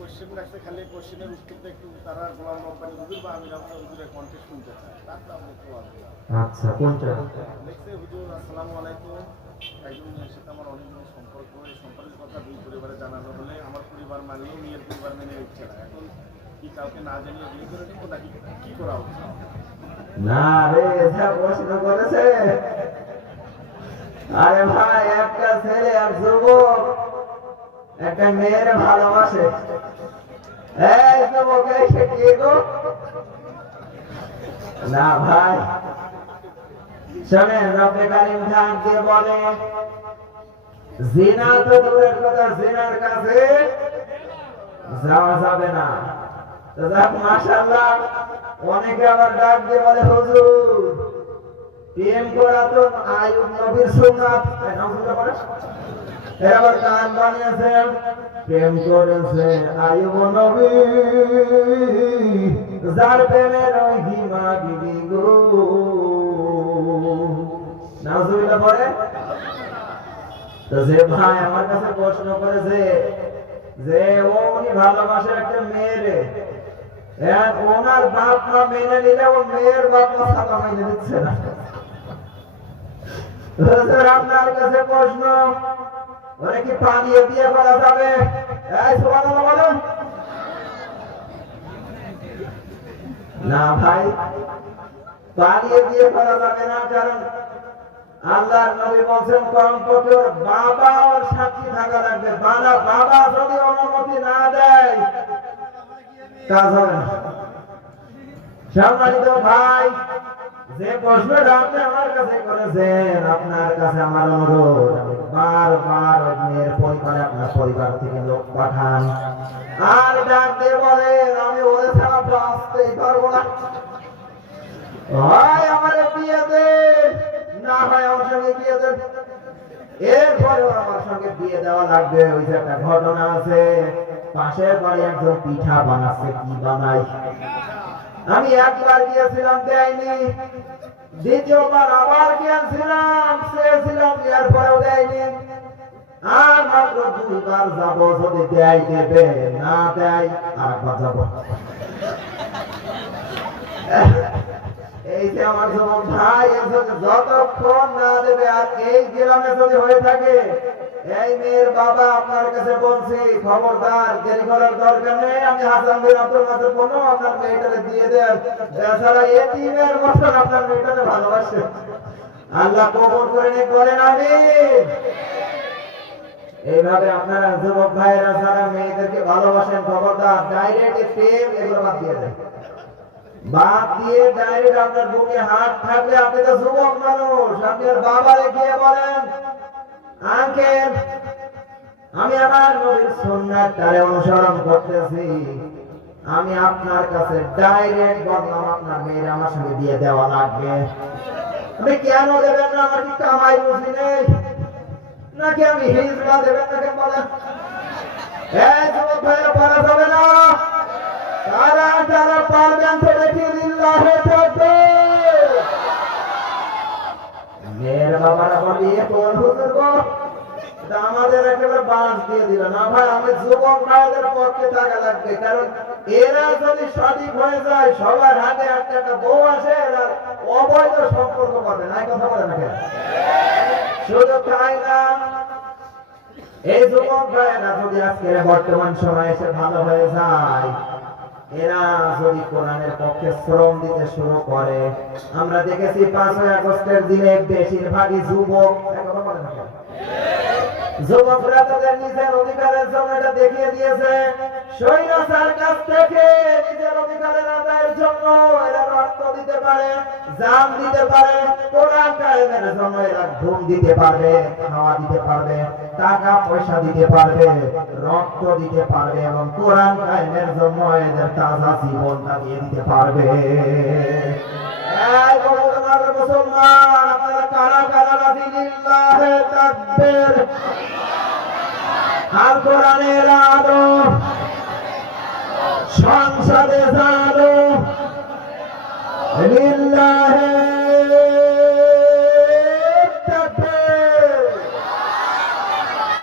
Question খালি কোশ্চেনের উত্তরটা একটু তারা গোলাম রব্বানি হুজুর বা আমির আহমদ হুজুরের কণ্ঠে শুনতে চায়। তার আচ্ছা কোনটা? দেখছে হুজুর আসসালামু আলাইকুম। সাথে আমার সম্পর্ক এই সম্পর্কের কথা দুই পরিবারে জানানো হলে আমার পরিবার মানিয়ে মেয়ের পরিবার মেনে নিচ্ছে না। এখন কি কাউকে না জানিয়ে বিয়ে করে নেব নাকি কি করা উচিত? না রে প্রশ্ন করেছে। আরে ভাই একটা ছেলে আর একটা মেয়ের ভালোবাসে। না ভাই। শোনেন খান কে বলে? জিনা তো দূরের কথা, জিনার কাছে যাওয়া যাবে না। মাশাআল্লাহ, অনেকে আবার ডাক দিয়ে বলে, হুজুর তো আয়ুব নবীর সুন্নাত। গান বানিয়েছেন প্রেম করেছে নবী। যার গো। পরে? তো যে ভাই আমার কাছে প্রশ্ন করেছে যে, ও, উনি ভালোবাসে একটা মেয়েরে এক ওনার বাপ মা মেনে নিলে ও মেয়ের বাপ মা মেনে দিচ্ছে না। আল্লাহর নবী বলছেন কমপক্ষে বাবা ওর সাক্ষী থাকা লাগবে। বাবা বাবা যদি অনুমতি না দেয়, কাজ হবে না। ভাই যে প্রশ্নটা আপনি আমার কাছে করেছেন, আপনার কাছে আমার অনুরোধ বারবার মেয়ের পরিবারে আপনার পরিবার থেকে লোক পাঠান আর ডাকতে বলেন, আমি ওরে ছাড়া বাঁচতেই পারব না। হয় আমার বিয়ে দেন, না হয় আমার সঙ্গে বিয়ে দেন। এরপরে আমার সঙ্গে বিয়ে দেওয়া লাগবে, ওই একটা ঘটনা আছে। পাশের বাড়ি একজন পিঠা বানাচ্ছে, কি বানাই আমি একবার গিয়েছিলাম দেয়নি। দ্বিতীয়বার আবার গিয়েছিলাম, চেয়েছিলাম, এরপরেও দেয়নি। আর মাত্র দুইবার যাব যদি দেয় দেবে, না দেয় আর একবার যাব। এই যে আমার যুবক ভাই যতক্ষণ না দেবে, আর এই গ্রামে যদি হয়ে থাকে এই মেয়ের বাবা আপনার কাছে বলছি, খবরদার দেরি করার দরকার নেই। আমি হাসান বিন আব্দুল নাসির বলব আপনার মেয়েটাকে দিয়ে দেন। বেচারা এতিমের মতন আপনার মেয়েটাকে ভালোবাসে। আল্লাহ কবুল করে নিক, বলেন আমি এইভাবে আপনারা যুবক ভাইয়েরা যারা মেয়েদেরকে ভালোবাসেন, খবরদার ডাইরেক্ট প্রেম এগুলো বাদ দিয়ে দেয় বাদ দিয়ে ডাইরেক্ট আপনার বুকে হাত থাকলে আপনি তো যুবক মানুষ। আপনার বাবারে গিয়ে বলেন আমি আমার নবীর সুন্নাত তারে অনুসরণ করতেছি। আমি আপনার কাছে ডাইরেক্ট বললাম আপনার মেয়ের আমার সঙ্গে দিয়ে দেওয়া লাগবে। আপনি কেন দেবেন না? আমার কি কামাই রুচি নেই। নাকি আমি হিজড়া দেবেন না কেন বলেন? এই যুবক ভাইয়েরা পারা যাবে না। তারা যারা পারবেন তো দেখি লিল্লাহে থাকবে মেয়ের বাবারা বলি কোন হুজুর গো এটা দিয়ে দিল না ভাই, আমি যুবক ভাইদের পক্ষে থাকা লাগবে, কারণ এরা যদি সঠিক হয়ে যায়, সবার হাতে একটা বউ আসে, এরা অবৈধ সম্পর্ক করবে না কথা বলে না শুধু তাই না, এই যুবক যদি আজকের বর্তমান সময়ে এসে ভালো হয়ে যায়, এরা যদি কোরআনের পক্ষে শ্রম দিতে শুরু করে, আমরা দেখেছি পাঁচই আগস্টের দিনে বেশিরভাগই যুবক? যুবকরা তাদের নিজের অধিকারের জন্য এটা দেখিয়ে দিয়েছে। স্বৈরাচার কাছ থেকে নিজের অধিকারের আদায়ের জন্য এরা রক্ত দিতে পারে জান দিতে পারে, কোরআন কায়েমের জন্য এরা ঘুম দিতে পারবে, খাওয়া দিতে পারবে, টাকা পয়সা দিতে পারবে, রক্ত দিতে পারবে এবং কোরআন কায়েমের জন্য এদের তাজা জীবনটা দিয়ে দিতে পারবে। মুসলমান, আপনারা কারা কারা তাকবীর আল কোরআনের আলো সংসদে জানো লিল্লাহে